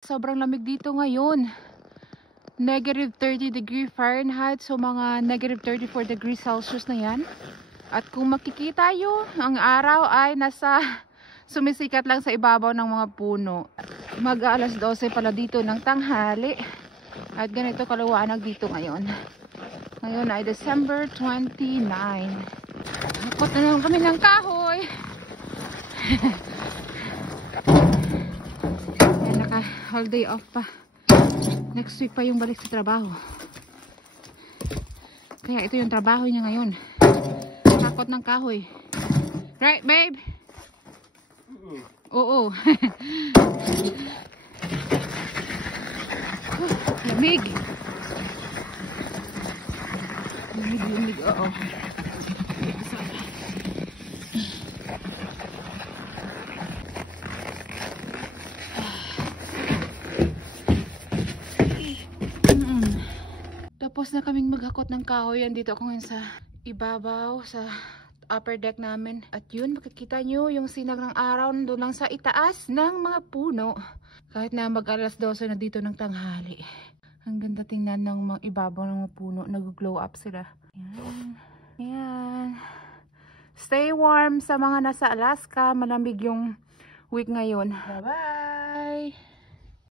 Sobrang lamig dito ngayon. Negative 30 degree Fahrenheit. So mga negative 34 degrees Celsius na yan. At kung makikita nyo, ang araw ay sumisikat lang sa ibabaw ng mga puno. Mag alas 12 pala dito ng tanghali. At ganito kaliwanag dito ngayon. Ngayon ay December 29. Nakot na naman kami ng kahoy. Yan, naka holiday off pa. Next week pa yung balik sa trabaho. Kaya ito yung trabaho niya ngayon. Nakot ng kahoy. Right, babe? Oo. Lamig. Lamig, oo. Tapos na kaming maghakot ng kahoy. Andito ako ngayon sa ibabaw, sa upper deck namin. At yun, makikita nyo yung sinag ng araw doon lang sa itaas ng mga puno. Kahit na mag alas 12 na dito ng tanghali. Ang ganda tingnan ng mga ibabaw ng mga puno. Nag-glow up sila. Yan. Yan. Stay warm sa mga nasa Alaska. Malamig yung week ngayon. Bye-bye!